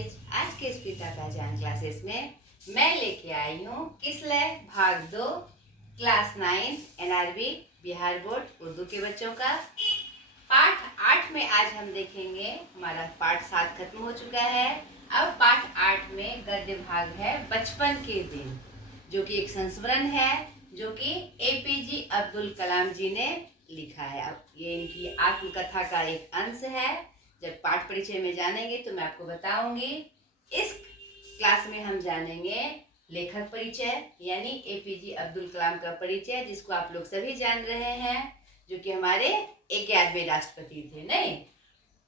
Guys, आज के इस पिता का जान क्लासेस में मैं लेके आई हूँ किसलय भाग 2 class 9 NRB Bihar board Urdu के बच्चों का पाठ 8 में आज हम देखेंगे। हमारा पाठ 7 खत्म हो चुका है। अब पाठ 8 में गद्य भाग है बचपन के दिन, जो कि एक संस्मरण है जो कि एपीजे अब्दुल कलाम जी ने लिखा है। अब ये इनकी आत्मकथा का एक अंश है। जब पाठ परिचय में जानेंगे तो मैं आपको बताऊंगी। इस क्लास में हम जानेंगे लेखक परिचय यानी एपीजे अब्दुल कलाम का परिचय, जिसको आप लोग सभी जान रहे हैं, जो कि हमारे 11वें राष्ट्रपति थे नहीं।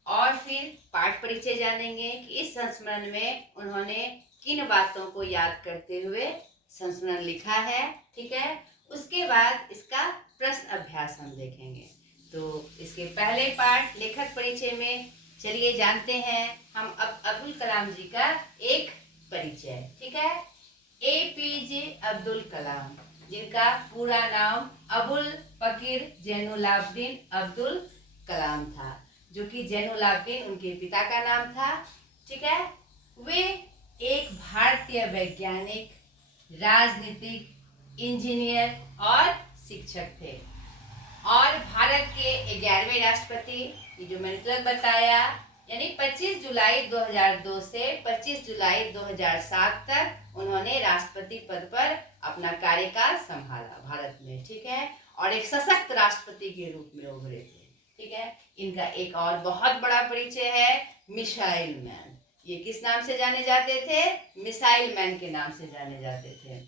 और फिर पाठ परिचय जानेंगे कि इस संस्मरण में उन्होंने किन बातों को याद करते हुए संस्मरण लिखा है। ठीक है, उसके बाद इसका प्रश्न अभ्यास हम देखेंगे। तो इसके पहले पाठ लेखक परिचय में चलिए जानते हैं हम अब अब्दुल कलाम जी का एक परिचय। ठीक है, एपीजे अब्दुल कलाम, जिनका पूरा नाम अबुल फकीर जैनुलाब्दीन अब्दुल कलाम था, जो कि जैनुलाब्दीन उनके पिता का नाम था। ठीक है, वे एक भारतीय वैज्ञानिक, राजनीतिक, इंजीनियर और शिक्षक थे और भारत के 11वें राष्ट्रपति, जो मैंने तुरंत बताया, यानी 25 जुलाई 2002 से 25 जुलाई 2007 तक उन्होंने राष्ट्रपति पद पर अपना कार्यकाल संभाला भारत में। ठीक है, और एक सशक्त राष्ट्रपति के रूप में उभरे थे। ठीक है, इनका एक और बहुत बड़ा परिचय है मिसाइल मैन। ये किस नाम से जाने जाते थे? मिसाइल मैन के नाम से जाने जाते थे।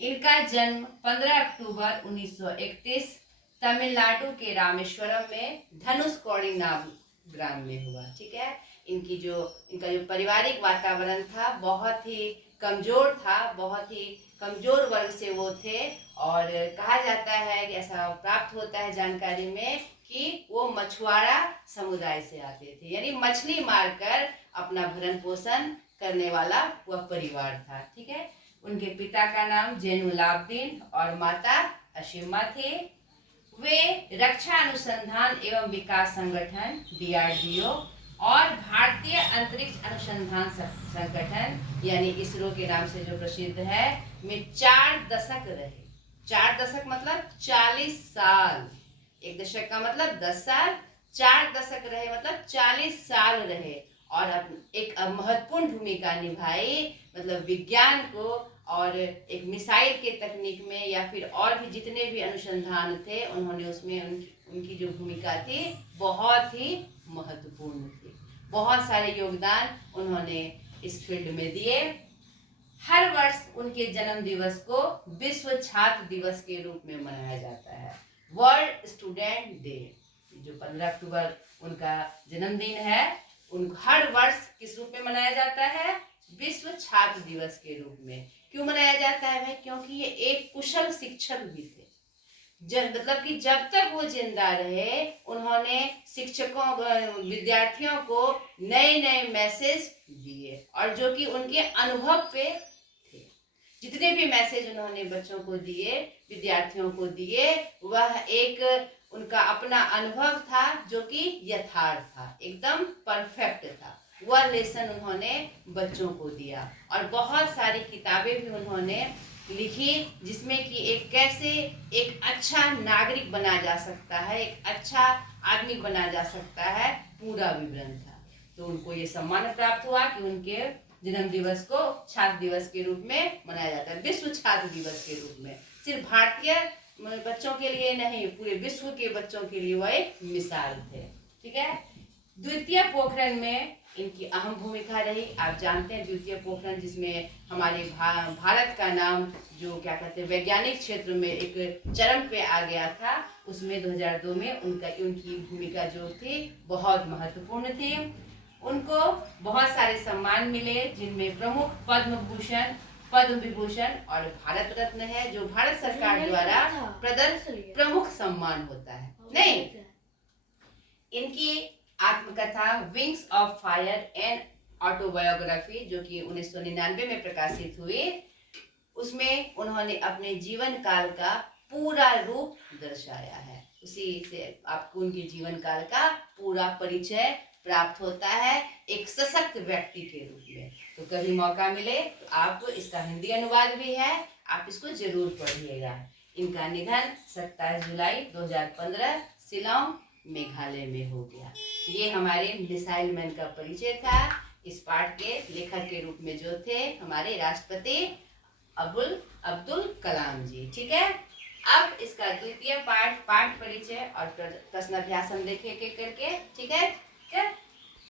इनका जन्म 15 अक्टूबर 1931 तमिलनाडु के रामेश्वरम में धनुषकौड़ी नाम ग्राम में हुआ। ठीक है, इनका जो पारिवारिक वातावरण था बहुत ही कमजोर था, बहुत ही कमजोर वर्ग से वो थे। और कहा जाता है कि ऐसा प्राप्त होता है जानकारी में कि वो मछुआरा समुदाय से आते थे, यानी मछली मारकर अपना भरण पोषण करने वाला वह परिवार था। ठीक है, उनके पिता का नाम जैनुलाब्दीन और माता अशीमा थे। वे रक्षा अनुसंधान एवं विकास संगठन DRDO और भारतीय अंतरिक्ष अनुसंधान संगठन यानी इसरो के नाम से जो प्रसिद्ध है में 4 दशक रहे। 4 दशक मतलब 40 साल। एक दशक का मतलब 10 साल, 4 दशक रहे मतलब 40 साल रहे और एक महत्वपूर्ण भूमिका निभाई, मतलब विज्ञान को और एक मिसाइल के तकनीक में या फिर और भी जितने भी अनुसंधान थे उन्होंने उसमें उनकी जो भूमिका थी बहुत ही महत्वपूर्ण थी। बहुत सारे योगदान उन्होंने इस फील्ड में दिए। हर वर्ष उनके जन्म दिवस को विश्व छात्र दिवस के रूप में मनाया जाता है, वर्ल्ड स्टूडेंट डे। जो 15 अक्टूबर उनका जन्मदिन है, उन हर वर्ष किस रूप में मनाया जाता है? विश्व छात्र दिवस के रूप में। क्यों मनाया जाता है भाई? क्योंकि ये एक कुशल शिक्षक भी थे। मतलब कि जब तक वो जिंदा रहे उन्होंने शिक्षकों विद्यार्थियों को नए नए मैसेज दिए और जो कि उनके अनुभव पे थे। जितने भी मैसेज उन्होंने बच्चों को दिए, विद्यार्थियों को दिए, वह एक उनका अपना अनुभव था जो कि यथार्थ था, एकदम परफेक्ट था। वह लेसन उन्होंने बच्चों को दिया और बहुत सारी किताबें भी उन्होंने लिखी, जिसमें कि एक कैसे एक अच्छा नागरिक बना जा सकता है, एक अच्छा आदमी बना जा सकता है, पूरा विवरण था। तो उनको ये सम्मान प्राप्त हुआ कि उनके जन्म दिवस को छात्र दिवस के रूप में मनाया जाता है, विश्व छात्र दिवस के रूप में। सिर्फ भारतीय बच्चों के लिए नहीं, पूरे विश्व के बच्चों के लिए वह एक मिसाल थे। ठीक है, द्वितीय पोखरण में इनकी अहम भूमिका रही। आप जानते हैं द्वितीय पोखरण, जिसमें हमारे भारत का नाम जो क्या कहते हैं वैज्ञानिक क्षेत्र में एक चरम पे आ गया था, उसमें 2002 में उनकी भूमिका जो थी बहुत महत्वपूर्ण थी। उनको बहुत सारे सम्मान मिले, जिनमें प्रमुख पद्म भूषण, पद्म विभूषण और भारत रत्न है, जो भारत सरकार द्वारा प्रदत्त प्रमुख सम्मान होता है। नहीं, इनकी आत्मकथा wings of fire and autobiography, जो कि 1999 में प्रकाशित हुई, उसमें उन्होंने अपने जीवन काल का पूरा रूप दर्शाया है। उसी से आपको उनके जीवन काल का पूरा परिचय प्राप्त होता है एक सशक्त व्यक्ति के रूप में। तो कभी मौका मिले तो आप इसका हिंदी अनुवाद भी है, आप इसको जरूर पढ़िएगा। इनका निधन 27 जुलाई 2015 शिलांग मेघालय में हो गया। ये हमारे मिसाइल मैन का परिचय था। इस पाठ के लेखक के रूप में जो थे हमारे राष्ट्रपति अब्दुल कलाम जी। ठीक है, अब इसका द्वितीय पाठ परिचय और प्रश्नाभ्यास हम देखेंगे करके। ठीक है।